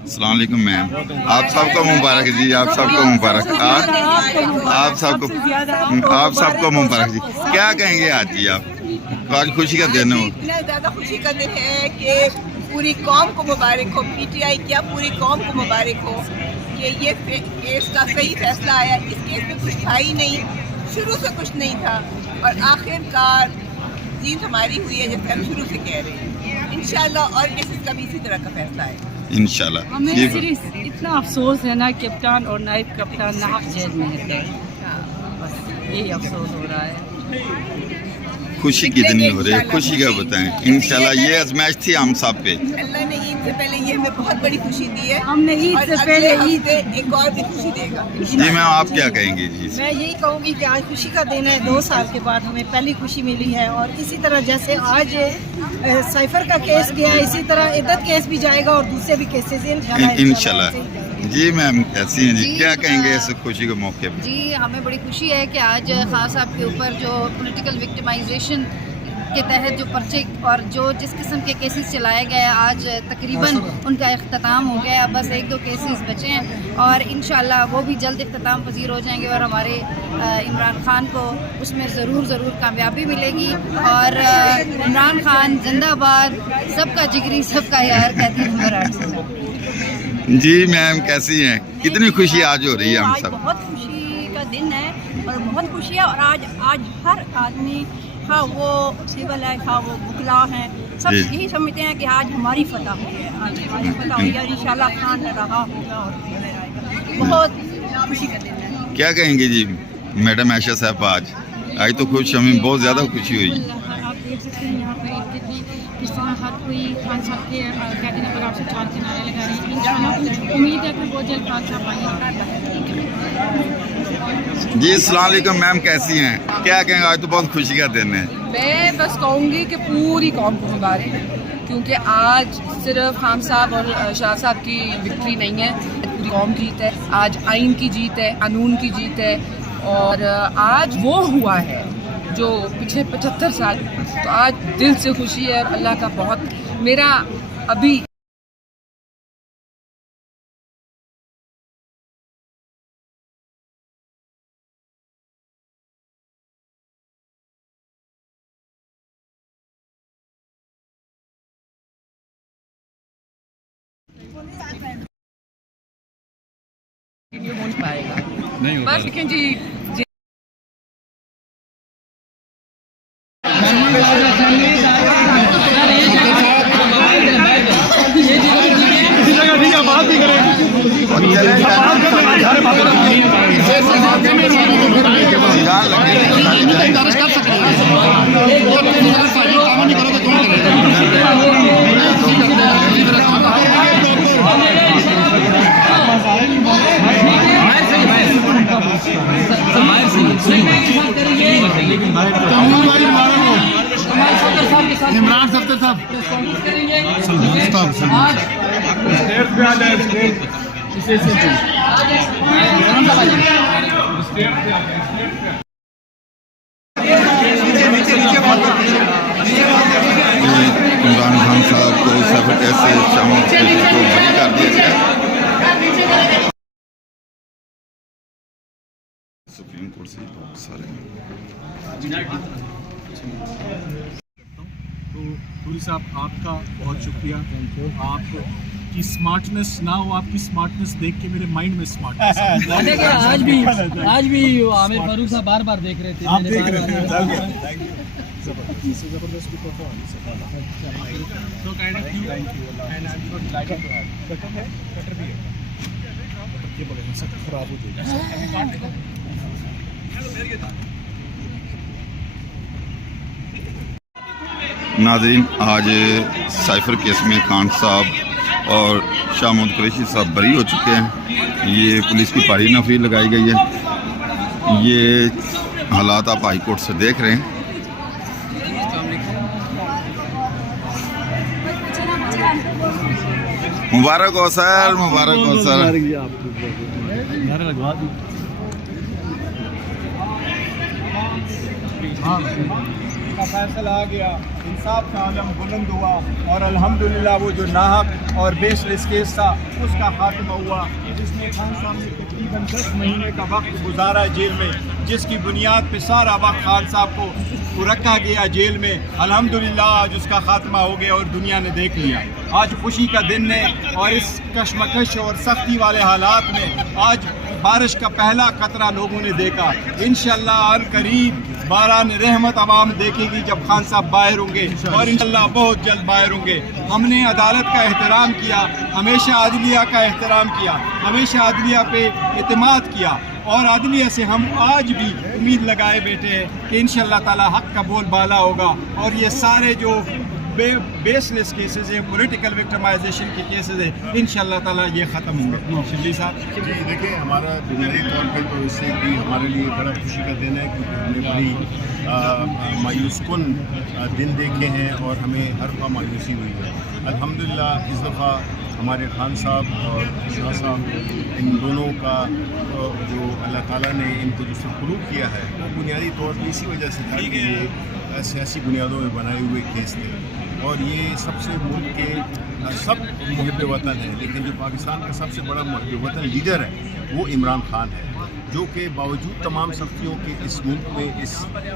अस्सलाम वालेकुम मैम, आप सबको मुबारक जी, आप सबको मुबारक, आप सबको मुबारक जी। क्या कहेंगे आज जी आप? आज खुशी का दिन हो। इतना ज़्यादा खुशी का दिन है कि पूरी कौम को मुबारक हो, पीटीआई क्या पूरी कौम को मुबारक हो कि ये केस का सही फैसला आया। इस केस में कुछ था ही नहीं, शुरू से कुछ नहीं था और आखिरकार जीत हमारी हुई है, जैसे हम शुरू से कह रहे हैं। इंशाल्लाह और केसेस का भी इसी तरह का फैसला है इंशाल्लाह। हमें सिर्फ इतना अफसोस है ना, कप्तान और नायब कप्तान नाहक जेल में है, बस यही अफसोस हो रहा है। खुशी कितनी हो रही है, खुशी का बताएं। इंशाल्लाह ये आजमाइश थी हम सब पे। अल्लाह ने ईद से पहले ये हमें बहुत बड़ी खुशी दी है। हमने ईद से पहले ईद एक और भी खुशी देगा। जी मैम, आप क्या कहेंगे जी? मैं यही कहूँगी कि आज खुशी का दिन है, 2 साल के बाद हमें पहली खुशी मिली है और इसी तरह जैसे आज साइफर का केस गया, इसी तरह इद्दत केस भी जाएगा और दूसरे भी केसेस इंशाल्लाह। जी मैम कैसी हैं जी, क्या कहेंगे इस खुशी के मौके पर? जी हमें बड़ी खुशी है कि आज खान साहब के ऊपर जो पॉलिटिकल विक्टिमाइजेशन के तहत जो पर्चे और जो जिस किस्म के केसेस चलाए गए, आज तकरीबन उनका इख्तिताम हो गया। बस 1-2 केसेस बचे हैं और इंशाल्लाह वो भी जल्द इख्तिताम पजीर हो जाएंगे और हमारे इमरान खान को उसमें ज़रूर कामयाबी मिलेगी। और इमरान खान जिंदाबाद, सबका जिगरी सबका यार, कहती नंबर 8 से। जी मैम कैसी हैं, कितनी खुशी आज हो रही है हम आज सब? बहुत खुशी का दिन है और बहुत खुशी है और आज हर आदमी खा वो सिविल है, खा वो बुकला हैं, सब यही समझते हैं कि आज हमारी फतह हुई है, आज हमारी फतह हुई है और इंशाल्लाह खान रहा होगा और रहेगा। बहुत खुशी का दिन है। क्या कहेंगे जी मैडम आयशा साहब? आज तो खुश, हमें बहुत ज़्यादा खुशी हुई। आप देख सकते हैं यहाँ पर किस तरह हर कोई खान साहब के कहते हैं, आपसे 4 के नारे लगा रहे हैं। इंशाल्लाह उम्मीद है कि बहुत जल्द खान साहब आएंगे। जी अस्सलाम वालेकुम मैम, कैसी हैं? क्या कहेंगे, आज तो बहुत खुशी का दिन है। मैं बस कहूँगी कि पूरी कौम को मुबारक, क्योंकि आज सिर्फ खान साहब और शाह साहब की विक्ट्री नहीं है, पूरी कौम की जीत है। आज आइन की जीत है, कानून की जीत है और आज वो हुआ है जो पिछले 75 साल, तो आज दिल से खुशी है और अल्लाह का बहुत मेरा अभी हो नहीं पाएगा, नहीं हो बस लेकिन जी इमरान सफ्तर साहब इमरान खान साहब को साइफर केस से शामिल को बरी कर दिया गया। सुप्रीम कोर्ट से बहुत सारे तो धूरी साहब आपका बहुत शुक्रिया। आपकी स्मार्टनेस ना हो, आपकी स्मार्टनेस देख के मेरे माइंड में स्मार्टनेस आज भी आमिर फारूक साहब बार देख रहे थे, आप देख रहे थे। जबरदस्त performance. So kind of you and I'm so delighted to have cutter है, कटर भी है, ये बोले ना सब खराब हो जाएगा। नाज़रीन, आज साइफर केस में खान साहब और शाह महमूद कुरैशी साहब बरी हो चुके हैं। ये पुलिस की भारी नफरी लगाई गई है। ये हालात आप हाई कोर्ट से देख रहे हैं। मुबारक हो सर, मुबारक हो सर। का फैसला आ गया, इंसाफ का आलम बुलंद हुआ और अल्हम्दुलिल्लाह वो जो नाहक और बेसलेस केस था उसका खात्मा हुआ, जिसमें खान साहब ने तकरीबन 10 महीने का वक्त गुजारा जेल में, जिसकी बुनियाद पे सारा वक्त खान साहब को रखा गया जेल में। अल्हम्दुलिल्लाह आज उसका खात्मा हो गया और दुनिया ने देख लिया। आज खुशी का दिन है और इस कशमकश और सख्ती वाले हालात में आज बारिश का पहला कतरा लोगों ने देखा। इंशाअल्लाह अल करीब बारान रहमत आवाम देखेगी जब खान साहब बाहर होंगे और इंशाअल्लाह बहुत जल्द बाहर होंगे। हमने अदालत का एहतराम किया, हमेशा अदलिया का एहतराम किया, हमेशा अदलिया पे एतमाद किया और अदलिया से हम आज भी उम्मीद लगाए बैठे हैं कि इंशाअल्लाह ताला हक का बोल बाला होगा और ये सारे जो बेसलेस केसेस हैं, पॉलिटिकल विक्टिमाइजेशन के केसेस हैं, इंशाअल्लाह ताला ये ख़त्म होंगे। शिबली साहब जी देखिए, हमारा बुनियादी तौर पर तो इससे भी हमारे लिए बड़ा खुशी का दिन है क्योंकि हमने बड़ी मायूस कुन दिन देखे हैं और हमें हर पा मायूसी हुई है। अल्हम्दुलिल्लाह इस दफ़ा हमारे खान साहब और शाह साहब इन दोनों का जो अल्लाह ताला ने इनको जो सफरूक किया है वो बुनियादी तौर पर इसी वजह से था कि ये सियासी बुनियादों में बनाए हुए केस थे और ये सबसे मुल्क के सब मुहिब वतन है, लेकिन जो पाकिस्तान का सबसे बड़ा मुहिब वतन लीडर है वो इमरान खान है, जो कि बावजूद तमाम सख्तियों के इस मुल्क में इस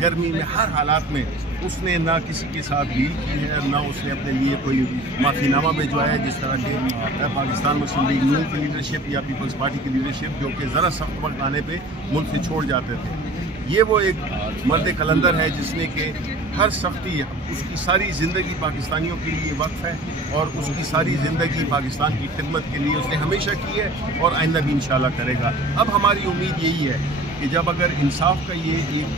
गर्मी में हर हालात में उसने ना किसी के साथ डील की है, ना उसने अपने लिए कोई माफ़ीनामा भिजवाया है, जिस तरह के पाकिस्तान मुस्लिम लीग नून की लीडरशिप या पीपल्स पार्टी की लीडरशिप जो कि ज़रा सख्त वक्त आने पे मुल्क से छोड़ जाते थे। ये वो एक मर्द कलंदर है जिसने कि हर सख्ती, उसकी सारी ज़िंदगी पाकिस्तानियों के लिए वक्फ है और उसकी सारी ज़िंदगी पाकिस्तान की खिदमत के लिए उसने हमेशा की है और आइंदा भी इंशाल्लाह करेगा। अब हमारी उम्मीद यही है कि जब अगर इंसाफ का ये एक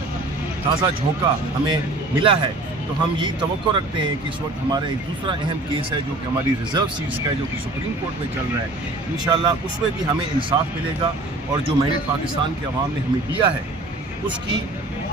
ताज़ा झोंका हमें मिला है तो हम यही तवक्को रखते हैं कि इस वक्त हमारा एक दूसरा अहम केस है जो कि हमारी रिज़र्व सीट्स का है, जो कि सुप्रीम कोर्ट में चल रहा है। इंशाल्लाह उसमें भी हमें इंसाफ मिलेगा और जो मैंडेट पाकिस्तान के अवाम ने हमें दिया है उसकी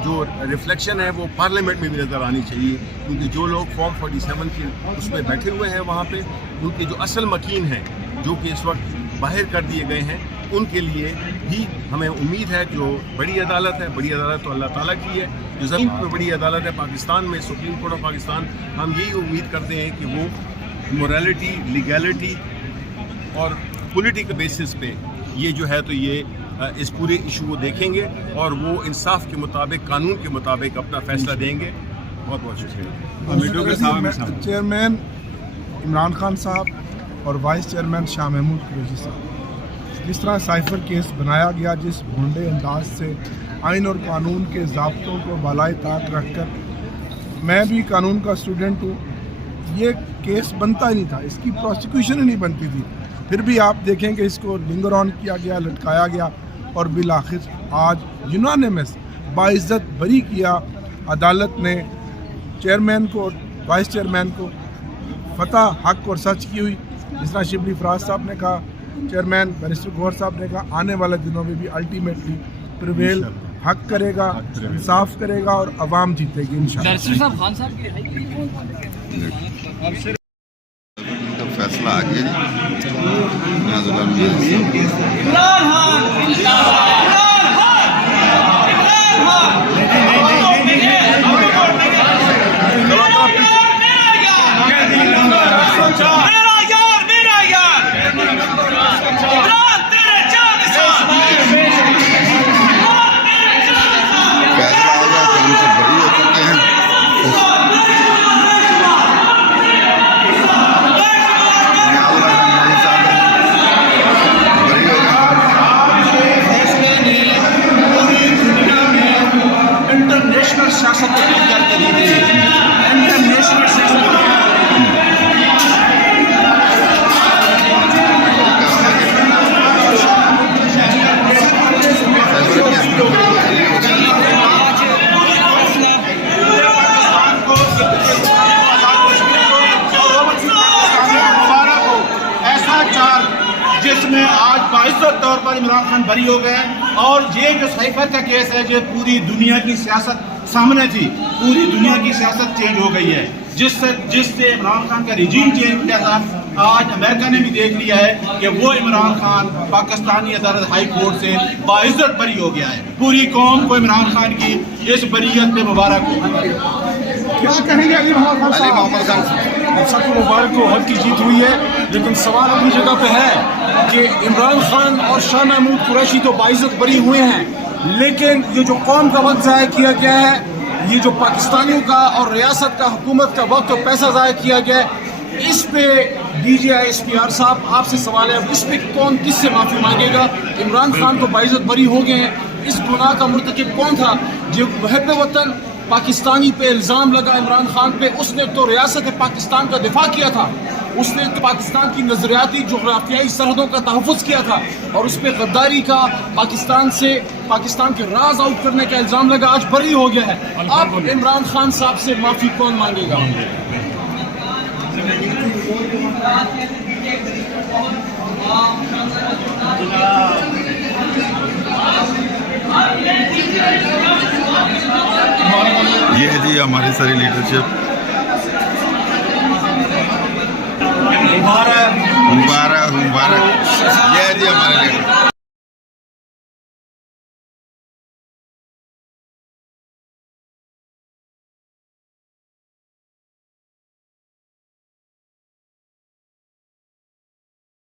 जो रिफ्लेक्शन है वो पार्लियामेंट में भी नज़र आनी चाहिए, क्योंकि जो लोग फॉर्म 47 के उसमें बैठे हुए हैं वहाँ पे उनके जो असल मकीन हैं जो कि इस वक्त बाहर कर दिए गए हैं, उनके लिए भी हमें उम्मीद है। जो बड़ी अदालत है, बड़ी अदालत तो अल्लाह ताला की है, जो ज़मीन पर बड़ी अदालत है पाकिस्तान में, सुप्रीम कोर्ट ऑफ पाकिस्तान, हम यही उम्मीद करते हैं कि वो मोरालिटी, लीगैलिटी और पॉलिटिकल बेसिस पे ये जो है तो ये इस पूरे इशू को देखेंगे और वो इंसाफ के मुताबिक, कानून के मुताबिक अपना फैसला देंगे। बहुत बहुत शुक्रिया। चेयरमैन इमरान खान साहब और वाइस चेयरमैन शाह महमूद कुरैशी साहब, जिस तरह साइफर केस बनाया गया, जिस भोंडे अंदाज से आइन और कानून के ज़ाब्तों को बालाए ताक रखकर, मैं भी कानून का स्टूडेंट हूँ, ये केस बनता ही नहीं था, इसकी प्रोसिक्यूशन ही नहीं बनती थी, फिर भी आप देखें कि इसको लिंगर ऑन किया गया, लटकाया गया और बिल आखिर आज यूनानिमस बाइज्जत बरी किया। अदालत ने चेयरमैन को, वाइस चेयरमैन को फतह हक और सच की हुई। जिस तरह शिबली फराज साहब ने कहा, चेयरमैन बैरिस्टर गौहर साहब ने कहा, आने वाले दिनों में भी अल्टीमेटली प्रिवेल हक करेगा, इंसाफ करेगा और अवाम जीतेगी इंशाअल्लाह। फैसला आ गया जिसमें आज बाइज्जत तौर पर इमरान खान बरी हो गए और ये जो साइफर का केस है, जो पूरी दुनिया की सियासत सामने थी, पूरी दुनिया की सियासत चेंज हो गई है, जिससे इमरान खान का रिजीम चेंज किया था। आज अमेरिका ने भी देख लिया है कि वो इमरान खान पाकिस्तानी अदालत हाई कोर्ट से बाइज्जत बरी हो गया है। पूरी कौम को इमरान खान की इस बरीयत पे मुबारक हो। क्या कहेंगे अली मोहम्मद खान अली साहब? मोहम्मद खान सबको मुबारक को हक की जीत हुई है, लेकिन सवाल अपनी जगह पे है कि इमरान खान और शाह महमूद कुरैशी तो बाइज्जत बरी हुए हैं, लेकिन ये जो कौम का वक्त ज़ाया किया गया है, ये जो पाकिस्तानियों का और रियासत का हुकूमत का वक्त और पैसा ज़ाया किया गया है, इस पे DGISPR साहब आपसे सवाल है, इस पे कौन किससे माफ़ी मांगेगा? इमरान खान तो बाइज्जत बरी हो गए हैं, इस गुनाह का मुर्तकिब कौन था? जो महब वतन पाकिस्तानी पे इल्ज़ाम लगा इमरान खान पे, उसने तो रियासत पाकिस्तान का दिफा किया था, उसने तो पाकिस्तान की नजरियाती जोग्राफियाई सरहदों का तहफ़्फ़ुज़ किया था, और उस पर गद्दारी का पाकिस्तान के राज आउट करने का इल्ज़ाम लगा, आज बरी हो गया है। अब इमरान खान साहब से माफ़ी कौन मांगेगा? ये है जी हमारी सारी लीडरशिप। मुबारक मुबारक। ये है जी हमारे